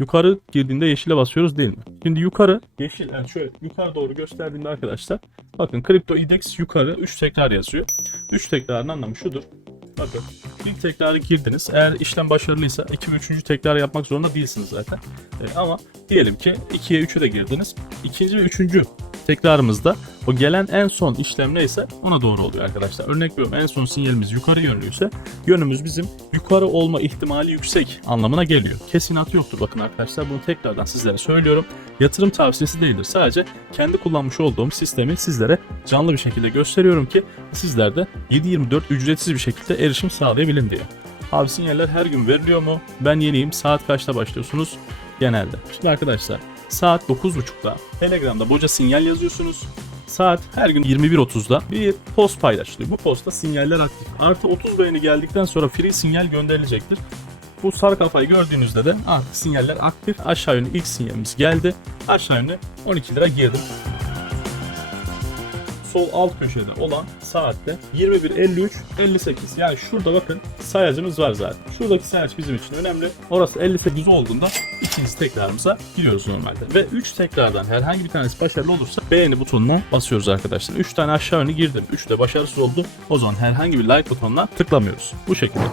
Yukarı girdiğinde yeşile basıyoruz değil mi? Şimdi yukarı yeşil yani şöyle yukarı doğru gösterdiğimde arkadaşlar bakın Crypto IDEX yukarı 3 tekrar yazıyor. 3 tekrarın anlamı şudur. Bakın ilk tekrarı girdiniz. Eğer işlem başarılıysa 2 ve 3. tekrar yapmak zorunda değilsiniz zaten. E, ama diyelim ki 2'ye 3'e de girdiniz. İkinci ve üçüncü tekrarımızda o gelen en son işlem neyse ona doğru oluyor arkadaşlar. Örnek veriyorum en son sinyalimiz yukarı yönlüyse yönümüz bizim yukarı olma ihtimali yüksek anlamına geliyor. Kesinat yoktur bakın arkadaşlar bunu tekrardan sizlere söylüyorum. Yatırım tavsiyesi değildir. Sadece kendi kullanmış olduğum sistemi sizlere canlı bir şekilde gösteriyorum ki sizler de 7-24 ücretsiz bir şekilde erişim sağlayabilin diye. Abi sinyaller her gün veriliyor mu? Ben yeniyim. Saat kaçta başlıyorsunuz? Genelde. Şimdi arkadaşlar saat 9.30'da Telegram'da boca sinyal yazıyorsunuz. Saat her gün 21.30'da bir post paylaşılıyor. Bu postta sinyaller aktif. Artı 30 beğeni geldikten sonra free sinyal gönderilecektir. Bu sarı kafayı gördüğünüzde de artık sinyaller aktif. Aşağı yönlü ilk sinyalimiz geldi. Aşağı yönlü 12 lira girdim. Sol alt köşede olan saatte 21.53 58 yani şurada bakın sayacımız var zaten. Şuradaki sayaç bizim için önemli. Orası 58 olduğunda ikinci tekrarımıza gidiyoruz normalde. Ve 3 tekrardan herhangi bir tanesi başarılı olursa beğeni butonuna basıyoruz arkadaşlar. 3 tane aşağı yönlü girdim. 3 de başarısız oldu. O zaman herhangi bir like butonuna tıklamıyoruz. Bu şekilde.